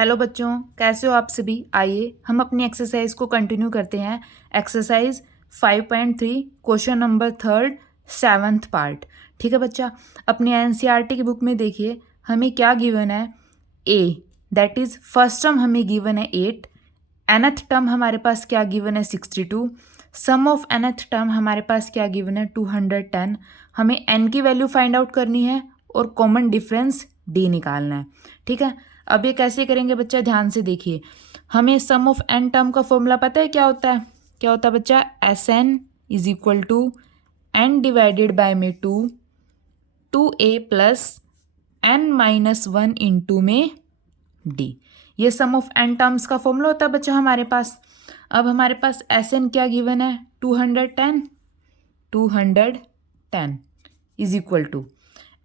Hello बच्चों, कैसे हो आप सभी। आइए हम अपनी एक्सरसाइज को कंटिन्यू करते हैं। Exercise 5.3 question number 3 7th part. ठीक है बच्चा, अपनी एनसीईआरटी की बुक में देखिए हमें क्या गिवन है। ए दैट इज फर्स्ट टर्म हमें गिवन है 8, nth टर्म हमारे पास क्या गिवन है 62, सम ऑफ nth टर्म हमारे पास क्या गिवन है 210। हमें n की वैल्यू फाइंड आउट करनी है और कॉमन डिफरेंस d निकालना है। ठीक है, अब ये कैसे करेंगे बच्चा, ध्यान से देखिए। हमें सम ऑफ n टर्म का फॉर्मूला पता है क्या होता है। क्या होता है बच्चा, Sn is equal to n divided by में 2a plus n minus 1 into में d। ये सम ऑफ n टर्म्स का फॉर्मूला होता है बच्चा हमारे पास। अब हमारे पास Sn क्या गिवन है 210 इज इक्वल टू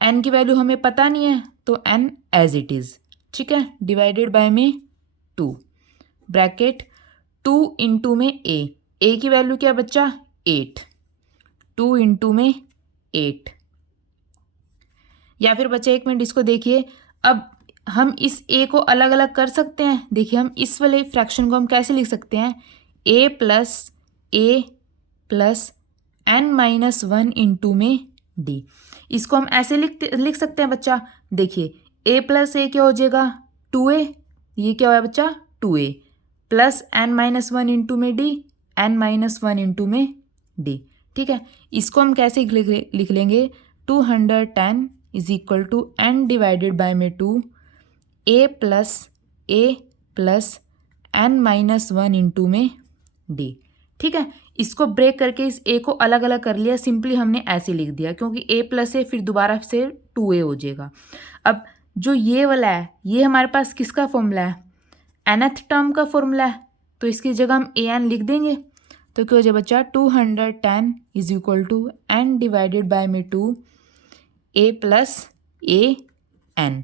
n की वैल्यू हमें पता नहीं है तो n एज इट इज। ठीक है, डिवाइडेड बाय में 2 ब्रैकेट 2 इंटू में a की वैल्यू क्या बच्चा 8, 2 इंटू में 8। या फिर बच्चा एक मिनट इसको देखिए, अब हम इस a को अलग अलग कर सकते हैं। देखिए हम इस वाले फ्रैक्शन को हम कैसे लिख सकते हैं, a plus n minus 1 into में d। इसको हम ऐसे लिख सकते हैं बच्चा। देखिए a प्लस a क्या हो जाएगा 2a, ये क्या हुआ बच्चा 2a plus n minus 1 into में d, n माइनस 1 इंटू में d। ठीक है, इसको हम कैसे लिख लेंगे 210 is equal to n divided by में 2 a plus n minus 1 into में d। ठीक है, इसको ब्रेक करके इस a को अलग अलग कर लिया, सिंपली हमने ऐसे लिख दिया क्योंकि a प्लस a फिर दोबारा से 2a हो जाएगा। अब जो ये वाला है ये हमारे पास किसका फॉर्मूला है, nth टर्म का फॉर्मूला है, तो इसकी जगह हम an लिख देंगे। तो क्या हो जाए बच्चा 210 is equal to n divided by में 2 a प्लस an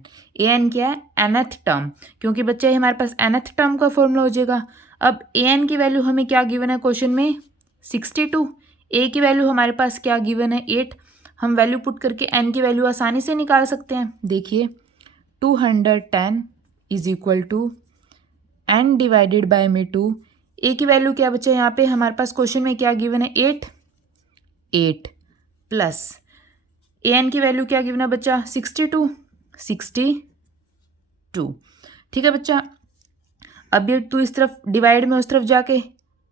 क्या है nth टर्म, क्योंकि बच्चा ये हमारे पास nth टर्म का फॉर्मूला हो जाएगा। अब an की वैल्यू हमें क्या गिवन है क्वेश्चन में 62, a की वैल्यू हमारे पास क्या गिवन है 8। हम वैल्यू पुट करके n की वैल्यू आसानी से निकाल सकते हैं। देखिए 210 is equal to n divided by में 2, a की वैल्यू क्या बच्चा यहाँ पे हमारे पास क्वेश्चन में क्या गिवन है 8 प्लस an की वैल्यू क्या गिवन है बच्चा 62। ठीक है बच्चा, अब ये 2 इस तरफ डिवाइड में उस तरफ जाके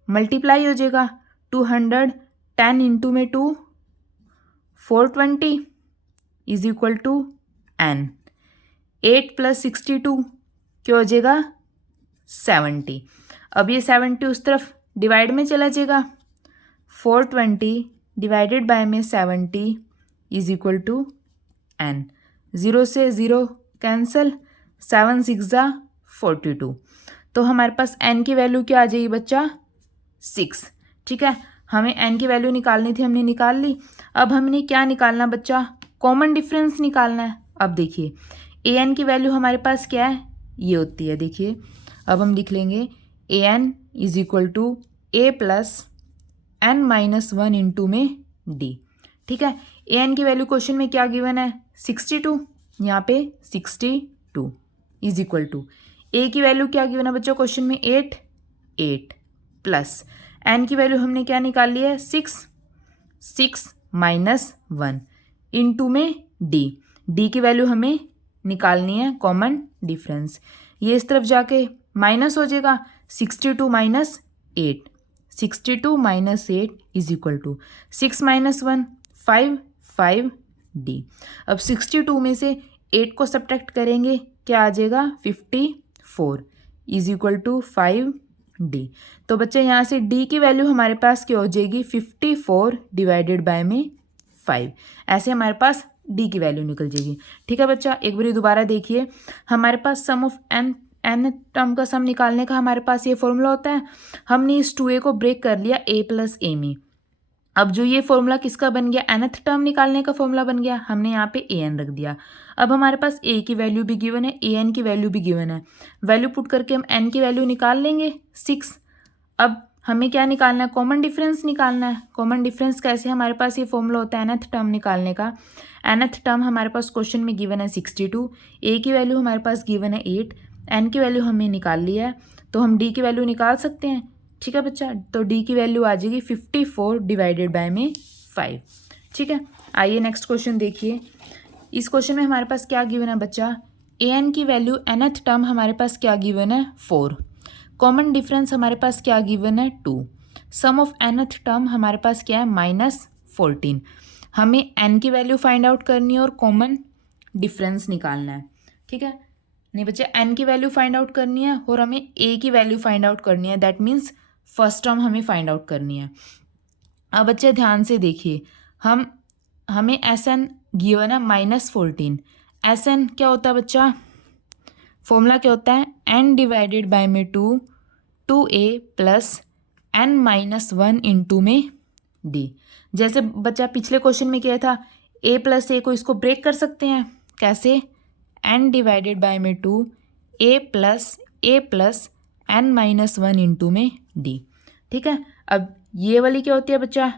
मल्टीप्लाई हो जाएगा। 210 इंटू में 2 420 is equal to n। 8 plus 62 क्या हो जाएगा 70। अब ये 70 उस तरफ डिवाइड में चला जाएगा। 420 डिवाइडेड बाय में 70 इज इक्वल टू n। 0 से 0 कैंसल, 7 6 42। तो हमारे पास n की वैल्यू क्या आ जाएगी बच्चा 6। ठीक है, हमें n की वैल्यू निकालनी थी, हमने निकाल ली। अब हमने क्या निकालना बच्चा, कॉमन डिफरेंस निकालना है। अब देखिए an की वैल्यू हमारे पास क्या है ये होती है। देखिए अब हम लिख लेंगे an is equal to a plus n minus 1 into में d। ठीक है, an की वैल्यू क्वेश्चन में क्या गिवन है 62, यहाँ पे 62 इज इक्वल टू a की वैल्यू क्या गिवन है बच्चों क्वेश्चन में 8 प्लस n की वैल्यू हमने क्या निकाल ली है 6 माइनस 1 इंटू में d की वैल्यू हमें निकालनी है कॉमन डिफरेंस। ये इस तरफ जाके माइनस हो जाएगा 62 minus 8 is equal to 6 minus 1 5 d। अब 62 में से 8 को सब्ट्रैक्ट करेंगे क्या आ जाएगा 54 इज इक्वल टू 5d। तो बच्चे यहाँ से d की वैल्यू हमारे पास क्या हो जाएगी 54 डिवाइडेड बाय में 5। ऐसे हमारे पास d की वैल्यू निकल जाएगी। ठीक है बच्चा, एक बार दोबारा देखिए, हमारे पास सम ऑफ n टर्म का सम निकालने का हमारे पास ये फॉर्मूला होता है। हमने इस 2a को ब्रेक कर लिया a प्लस a में। अब जो ये फॉर्मूला किसका बन गया nth टर्म निकालने का फॉर्मूला बन गया, हमने यहाँ पे an रख दिया। अब हमारे पास a की वैल्यू भी गिवन है, an की वैल्यू भी गिवन है। वैल्यू पुट करके हम n की वैल्यू निकाल लेंगे 6। अब हमें क्या निकालना है, कॉमन डिफरेंस निकालना है। कॉमन डिफरेंस कैसे, हमारे पास ये फॉर्मूला होता है nth टर्म निकालने का। nth टर्म हमारे पास क्वेश्चन में गिवन है 62, a की वैल्यू हमारे पास गिवन है 8 n की वैल्यू हमें निकाल लिया है, तो हम d की वैल्यू निकाल सकते हैं। ठीक है बच्चा, तो d की वैल्यू आ जाएगी 54 डिवाइडेड बाय में 5। ठीक है, आइए नेक्स्ट क्वेश्चन देखिए। इस क्वेश्चन में हमारे पास क्या गिवन है बच्चा, an की वैल्यू nth टर्म हमारे पास क्या गिवन है 4, कॉमन डिफरेंस हमारे पास क्या गिवन है 2, सम ऑफ nth टर्म हमारे पास क्या है -14। हमें n की वैल्यू फाइंड आउट करनी है और कॉमन डिफरेंस निकालना है। ठीक है, नहीं बच्चे, n की वैल्यू फाइंड आउट करनी है और हमें a की वैल्यू फाइंड आउट करनी है, दैट मीन्स फर्स्ट टर्म हमें फाइंड आउट करनी है। अब बच्चे ध्यान से देखिए, हमें Sn गिवन है -14। Sn क्या होता है बच्चा, फॉर्मूला क्या होता है, n डिवाइडेड बाय में 2a प्लस n-1 इंटू में d। जैसे बच्चा पिछले क्वेश्चन में किया था, a प्लस a को इसको ब्रेक कर सकते हैं, कैसे, n डिवाइडेड बाय में 2a प्लस n-1 इंटू में d। ठीक है, अब ये वाली क्या होती है बच्चा,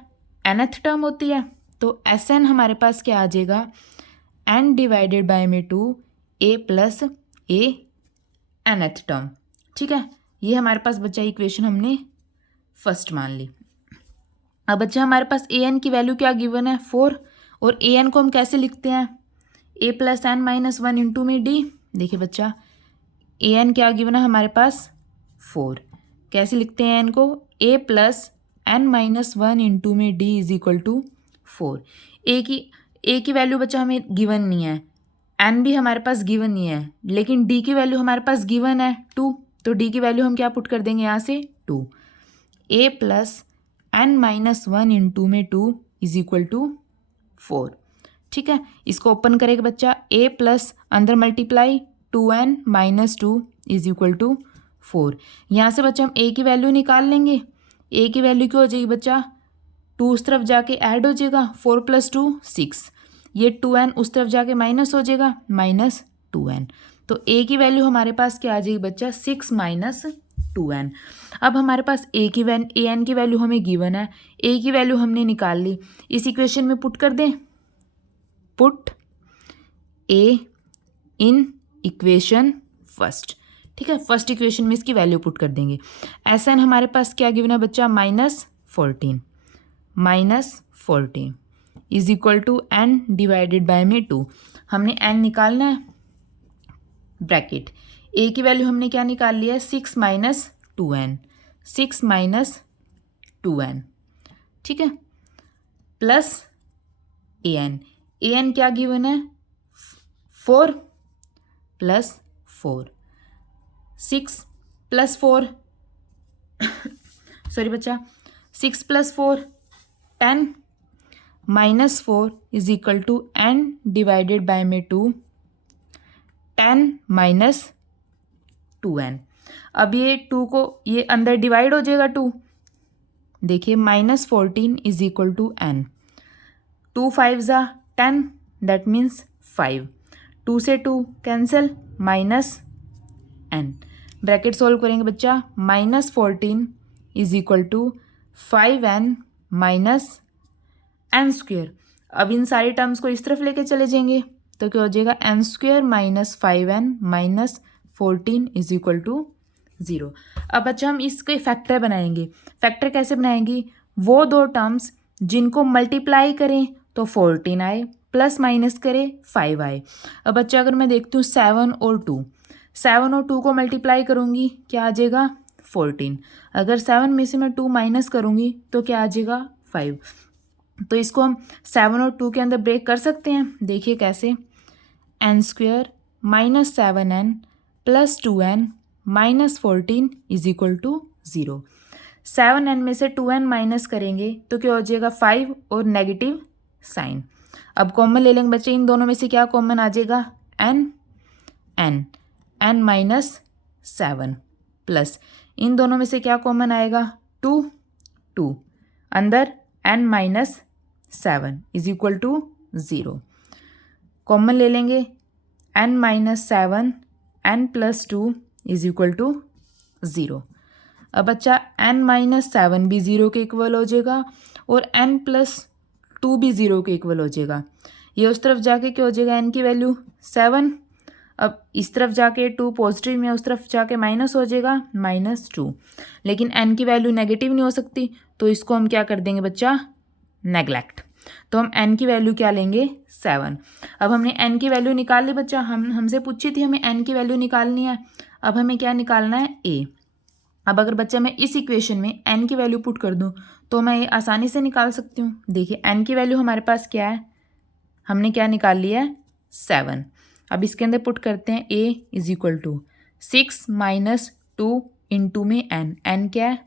nth टर्म होती है, तो Sn हमारे पास क्या आ जाएगा, n डिवाइडेड बाय में 2a plus a nth term. ठीक है, ये हमारे पास बच्चा इक्वेशन हमने फर्स्ट मान ली। अब बच्चा हमारे पास an की वैल्यू क्या गिवन है 4, और an को हम कैसे लिखते हैं, a प्लस n-1 इंटू में d। देखिए बच्चा, an क्या गिवन है हमारे पास 4, कैसे लिखते हैं n को, a प्लस n-1 इंटू में d is equal to 4। a की वैल्यू बच्चा हमें गिवन नहीं है, n भी हमारे पास गिवन नहीं है, लेकिन d की वैल्यू हमारे पास गिवन है 2, तो d की वैल्यू हम क्या पुट कर देंगे यहाँ से 2, a प्लस n-1 इंटू में 2 इज इक्वल टू 4। ठीक है, इसको ओपन करेगा बच्चा, a प्लस अंदर multiply 2n minus 2 is equal to 4। यहाँ से बच्चा हम a की वैल्यू निकाल लेंगे, a की वैल्यू क्या हो जाएगी बच्चा, 2 उस तरफ जाके ऐड हो जाएगा, 4 प्लस 2 6, ये 2n उस तरफ जाके माइनस हो जाएगा, -2n। तो a की वैल्यू हमारे पास क्या आ जाएगी बच्चा, 6 माइनस 2n। अब हमारे पास an की वैल्यू हमें गिवन है, a की वैल्यू हमने निकाल ली, इस इक्वेशन में पुट कर दें, put a in equation first. ठीक है, फर्स्ट इक्वेशन में इसकी वैल्यू पुट कर देंगे। Sn हमारे पास क्या गिवन है बच्चा, -14 is equal to n divided by में 2। हमने n निकालना है, ब्रैकेट a की वैल्यू हमने क्या निकाल लिया है, 6 माइनस 2n। ठीक है, प्लस an क्या गिवन है 4 प्लस 4, 6 प्लस 4 सॉरी बच्चा, 6 plus 4 10 minus 4 is equal to n divided by में 2, 10 माइनस 2n। अब ये 2 को ये अंदर डिवाइड हो जाएगा 2, देखिए -14 इज इक्वल टू n, 2 5 ज़ा 10 दैट मीन्स 5, 2 से 2 कैंसिल, -n, ब्रैकेट सोल्व करेंगे बच्चा, -14 is equal to 5n minus n²। अब इन सारी टर्म्स को इस तरफ लेके चले जाएंगे, तो क्या हो जाएगा, n² minus 5n minus 14 is equal to 0। अब बच्चा हम इसके फैक्टर बनाएंगे। फैक्टर कैसे बनाएंगे, वो दो टर्म्स जिनको मल्टीप्लाई करें तो 14 आए, प्लस माइनस करें 5 आए। अब बच्चा अगर मैं देखती हूँ 7 और 2 को मल्टीप्लाई करूँगी क्या आ जाएगा 14, अगर 7 में से मैं 2 माइनस करूँगी तो क्या आ जाएगा 5। तो इसको हम 7 और 2 के अंदर ब्रेक कर सकते हैं, देखिए कैसे, n² minus 7n plus 2n minus 14 is equal to 0। 7n में से 2n माइनस करेंगे तो क्या हो जाएगा 5 और नेगेटिव साइन। अब कॉमन ले लेंगे बच्चे, इन दोनों में से क्या कॉमन आ जाएगा, n माइनस 7 प्लस इन दोनों में से क्या कॉमन आएगा 2 अंदर n minus 7 is equal to 0। Common ले लेंगे n minus 7 n plus 2 is equal to 0। अब बच्चा n माइनस 7 भी 0 के इक्वल हो जाएगा और n प्लस 2 भी 0 के इक्वल हो जाएगा। ये उस तरफ जाके क्या हो जाएगा, n की वैल्यू 7। अब इस तरफ जाके 2 पॉजिटिव में, उस तरफ जाके माइनस हो जाएगा -2, लेकिन n की वैल्यू नेगेटिव नहीं हो सकती, तो इसको हम क्या कर देंगे बच्चा, नेगलेक्ट। तो हम n की वैल्यू क्या लेंगे, 7। अब हमने n की वैल्यू निकाल ली बच्चा, हमसे पूछी थी हमें n की वैल्यू निकालनी है। अब हमें क्या निकालना है, a। अब अगर बच्चा मैं इस इक्वेशन में n की वैल्यू पुट कर दूं तो मैं ये आसानी से निकाल सकती हूँ। देखिए n की वैल्यू हमारे पास क्या है, हमने क्या निकाल लिया है, 7। अब इसके अंदर पुट करते हैं a = 6 - 2 इंटू में n क्या है,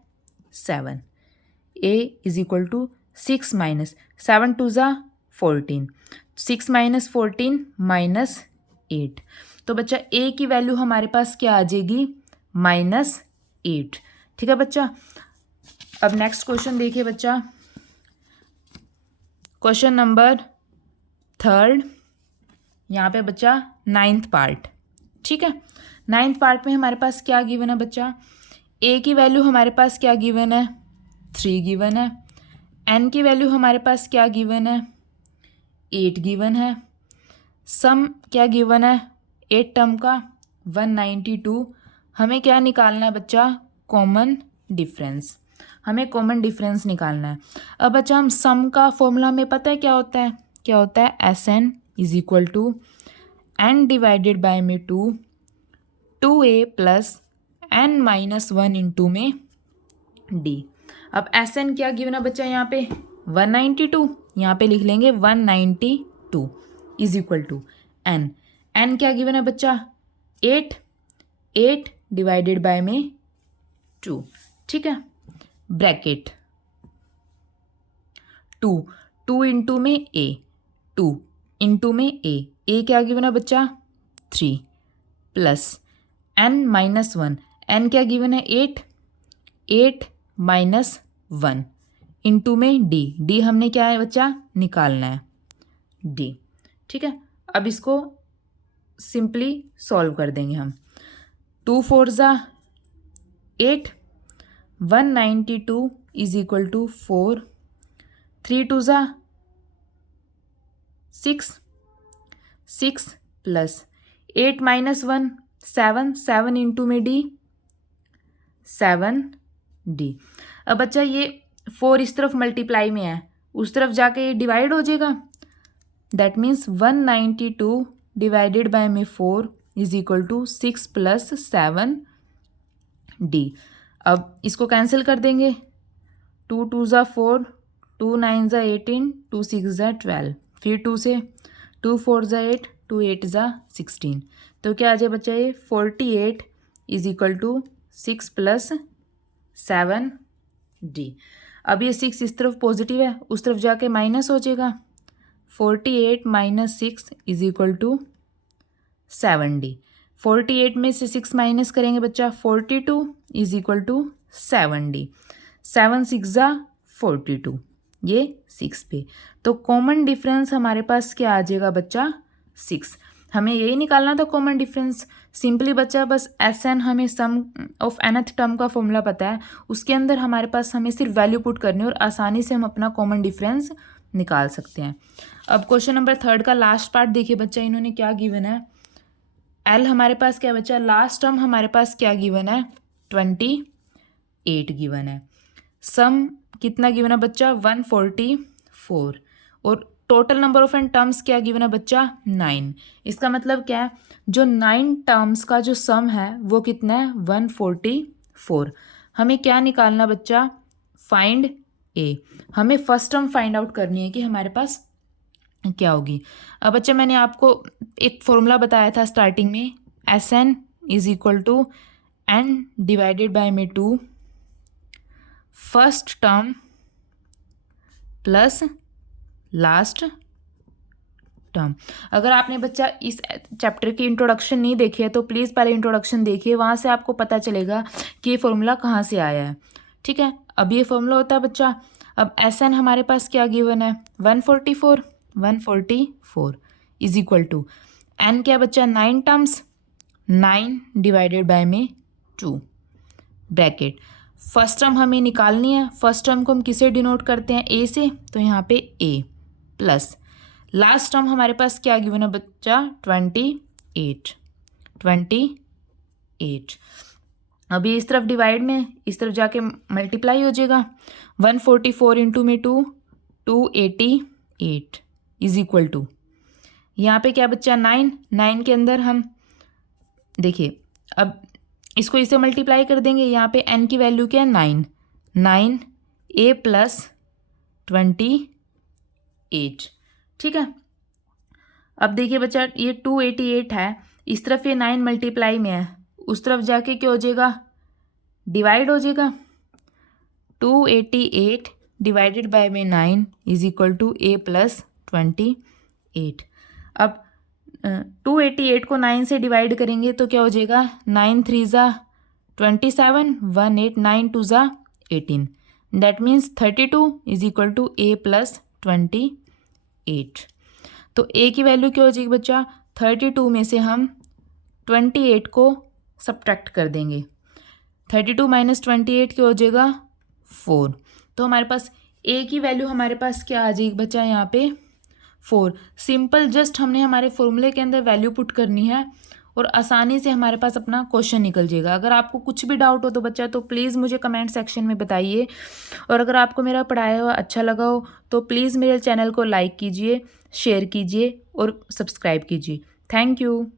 7। a = 6 - 7 2 ज़ा 14, 6 - 14 -8। तो बच्चा a की वैल्यू हमारे पास क्या आ जाएगी, -8। ठीक है बच्चा। अब नेक्स्ट क्वेश्चन देखिए बच्चा, क्वेश्चन नंबर 3, यहाँ पे बच्चा 9th पार्ट। ठीक है, 9th पार्ट में हमारे पास क्या गिवन है बच्चा, a की वैल्यू हमारे पास क्या गिवन है, 3 गिवन है। n की वैल्यू हमारे पास क्या गिवन है, 8 गिवन है। सम क्या गिवन है, 8 टर्म का 192। हमें क्या निकालना है बच्चा, कॉमन डिफरेंस। हमें कॉमन डिफरेंस निकालना है। अब बच्चा हम सम का फॉर्मूला हमें पता है क्या होता है, Sn = n डिवाइडेड बाय में 2a प्लस n - 1 इंटू में d। अब Sn क्या गिवन है बच्चा, यहाँ पे 192, यहाँ पे लिख लेंगे 192 = n क्या गिवन है बच्चा, 8 डिवाइडेड बाय में 2। ठीक है, ब्रैकेट 2 इंटू में a, 2 इंटू में a क्या गिवन है बच्चा, 3 प्लस n - 1, n क्या गिवन है, 8 - 1 इंटू में d हमने क्या है बच्चा, निकालना है d। ठीक है, अब इसको सिंपली सॉल्व कर देंगे हम। 2 4 ज़ा 8, 192 = 4, 3 2 ज़ा 6 प्लस 8 - 1 7 इंटू में d 7d। अब बच्चा ये 4 इस तरफ मल्टीप्लाई में है, उस तरफ जाके ये डिवाइड हो जाएगा। दैट मीन्स 192 डिवाइडेड बाय में 4 = 6 प्लस 7d। अब इसको कैंसिल कर देंगे, 2 2 ज़ा 4, 2 9 ज़ा 18, 2 6 ज़ा 12, फिर 2 से 2 4 ज़ा 8, 2 8 ज़ा 16। तो क्या आ जाए बच्चा, ये 48 = 6 प्लस 7d। अब ये 6 इस तरफ पॉजिटिव है, उस तरफ जाके माइनस हो जाएगा। 48 - 6 = 7d। 48 में से 6 माइनस करेंगे बच्चा, 42 = 7d। 7 6 ज़ा 42, ये 6 पे। तो कॉमन डिफरेंस हमारे पास क्या आ जाएगा बच्चा, 6। हमें यही निकालना था कॉमन डिफरेंस। सिंपली बच्चा बस Sn, हमें सम ऑफ nth टर्म का फॉर्मूला पता है, उसके अंदर हमारे पास हमें सिर्फ वैल्यू पुट करनी है और आसानी से हम अपना कॉमन डिफरेंस निकाल सकते हैं। अब क्वेश्चन नंबर 3 का लास्ट पार्ट देखिए बच्चा, इन्होंने क्या गिवन है, L हमारे पास क्या बच्चा, लास्ट टर्म हमारे पास क्या गिवन है, 28 गिवन है। सम कितना गिवन है बच्चा, 144, और total number of n terms क्या गिवन है बच्चा, 9। इसका मतलब क्या है, जो 9 टर्म्स का जो सम है वो कितना है, 144। हमें क्या निकालना बच्चा, फाइंड ए। हमें फर्स्ट टर्म फाइंड आउट करनी है कि हमारे पास क्या होगी। अब बच्चा मैंने आपको एक फॉर्मूला बताया था स्टार्टिंग में, Sn = n डिवाइडेड बाय में 2 first term plus last term. अगर आपने बच्चा इस चैप्टर की इंट्रोडक्शन नहीं देखी है तो प्लीज़ पहले इंट्रोडक्शन देखिए, वहाँ से आपको पता चलेगा कि ये फॉर्मूला कहाँ से आया है। ठीक है, अब ये फॉर्मूला होता है बच्चा, अब Sn हमारे पास क्या गिवन है, 144 = n क्या बच्चा, 9 टर्म्स, 9 डिवाइडेड बाय में 2 ब्रैकेट। फर्स्ट टर्म हमें निकालनी है, फर्स्ट टर्म को हम किसे डिनोट करते हैं, a से, तो यहाँ पे a प्लस लास्ट टर्म हमारे पास क्या गिवन है बच्चा, 28 28। अब ये इस तरफ डिवाइड में इस तरफ जाके मल्टीप्लाई हो जाएगा। 144 इंटू में 288 इज इक्वल टू, यहाँ पे क्या बच्चा 9 के अंदर हम देखिए, अब इसको इससे मल्टीप्लाई कर देंगे। यहाँ पे n की वैल्यू क्या है 9 a प्लस 28, ठीक है। अब देखिए बच्चा ये 288 है, इस तरफ ये 9 मल्टीप्लाई में है, उस तरफ जाके क्या हो जाएगा डिवाइड हो जाएगा। 288 डिवाइडेड बाय में 9 is equal to a plus 28। अब 288 को 9 से डिवाइड करेंगे तो क्या हो जाएगा 9 3 ज़ा 27, 1 8, 9 2 ज़ा 18, that means 32 is equal to a plus 28। तो a की वैल्यू क्या हो जाएगी बच्चा 32 में से हम 28 को सब्ट्रैक्ट कर देंगे। 32 माइनस 28 क्या हो जाएगा 4। तो हमारे पास a की वैल्यू हमारे पास क्या आ जाएगी बच्चा यहाँ पे 4। सिंपल जस्ट हमने हमारे फॉर्मूले के अंदर वैल्यू पुट करनी है और आसानी से हमारे पास अपना क्वेश्चन निकल जाएगा। अगर आपको कुछ भी डाउट हो तो बच्चा तो प्लीज़ मुझे कमेंट सेक्शन में बताइए, और अगर आपको मेरा पढ़ाया हुआ अच्छा लगा हो तो प्लीज़ मेरे चैनल को लाइक कीजिए, शेयर कीजिए और सब्सक्राइब कीजिए। Thank you.